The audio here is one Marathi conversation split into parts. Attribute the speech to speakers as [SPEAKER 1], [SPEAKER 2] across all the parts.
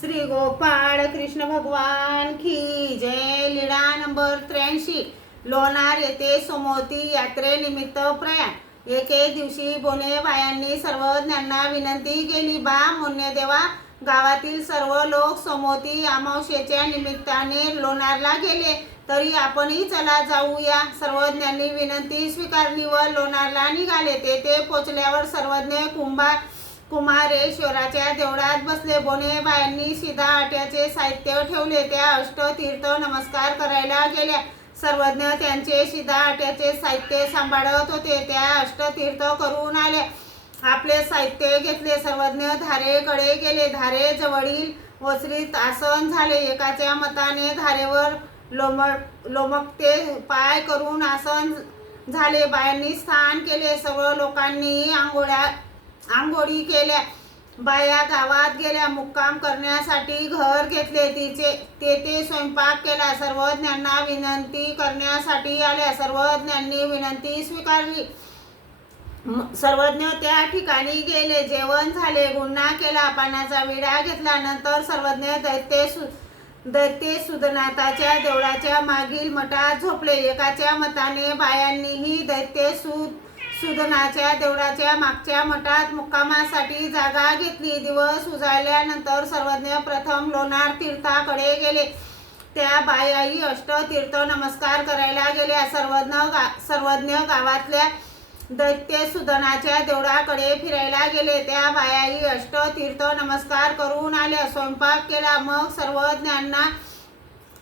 [SPEAKER 1] श्री गोपाळ कृष्ण भगवान की जय. लीळा नंबर त्र्याऐंशी. लोणार येथे सोमवती यात्रेनिमित्त प्रयाण. एके दिवशी बोने बायांनी सर्वज्ञांना विनंती केली बा मुन्यदेवा गावातील सर्व लोक सोमवती अमावशेच्या निमित्ताने लोणारला गेले तरी आपणही चला जाऊया. सर्वज्ञांनी विनंती स्वीकारली व लोणारला निघाले. तेथे पोचल्यावर सर्वज्ञ कुंभार कुमारेश्वराच्या देवळात बसले. बोने बायांनी शिधा आट्याचे साहित्य ठेवले. त्या अष्टतीर्थ नमस्कार करायला गेल्या. सर्वज्ञ त्यांचे शिधा आट्याचे साहित्य सांभाळत होते. त्या अष्टतीर्थ करून आले आपले साहित्य घेतले. सर्वज्ञ धारेकडे गेले. धारे जवळील वसरीत आसन झाले. एकाच्या मताने धारेवर लोमक लोमकते पाय करून आसन झाले. बायांनी स्नान केले. सर्व लोकांनी आंघोळ्या आंघोळी केल्या बाया गावात गेल्या मुक्काम करण्यासाठी घर घेतले तिचे. तेथे स्वयंपाक केला सर्वज्ञांना विनंती करण्यासाठी आल्या. सर्वज्ञांनी विनंती स्वीकारली. सर्वज्ञ त्या ठिकाणी गेले. जेवण झाले गुन्हा केला पाण्याचा विडा घेतला. नंतर सर्वज्ञ दैत्य सु दैत्य सुदनाथाच्या देवळाच्या मागील मठात झोपले. एकाच्या मताने बायांनीही दैत्य सुद सुदनाच्या देवळाच्या मागच्या मठात मुक्कामासाठी जागा घेतली. दिवस उजाळल्यानंतर सर्वज्ञ प्रथम लोणार तीर्थाकडे गेले. त्या बायाही अष्टतीर्थ नमस्कार करायला गेल्या. सर्वज्ञ गा सर्वज्ञ गावातल्या दैत्य सुदनाच्या देवळाकडे फिरायला गेले. त्या बायाही अष्टतीर्थ नमस्कार करून आल्या. स्वयंपाक केला. मग सर्वज्ञांना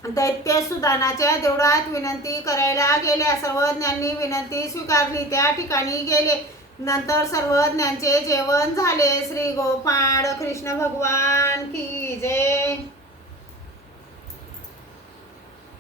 [SPEAKER 1] दैत्य सुदानाच्या देवळात विनंती करायला गेल्या. सर्वज्ञांनी विनंती स्वीकारली. त्या ठिकाणी गेले. नंतर सर्वज्ञांचे जेवण झाले. श्री गोपाळ कृष्ण भगवान की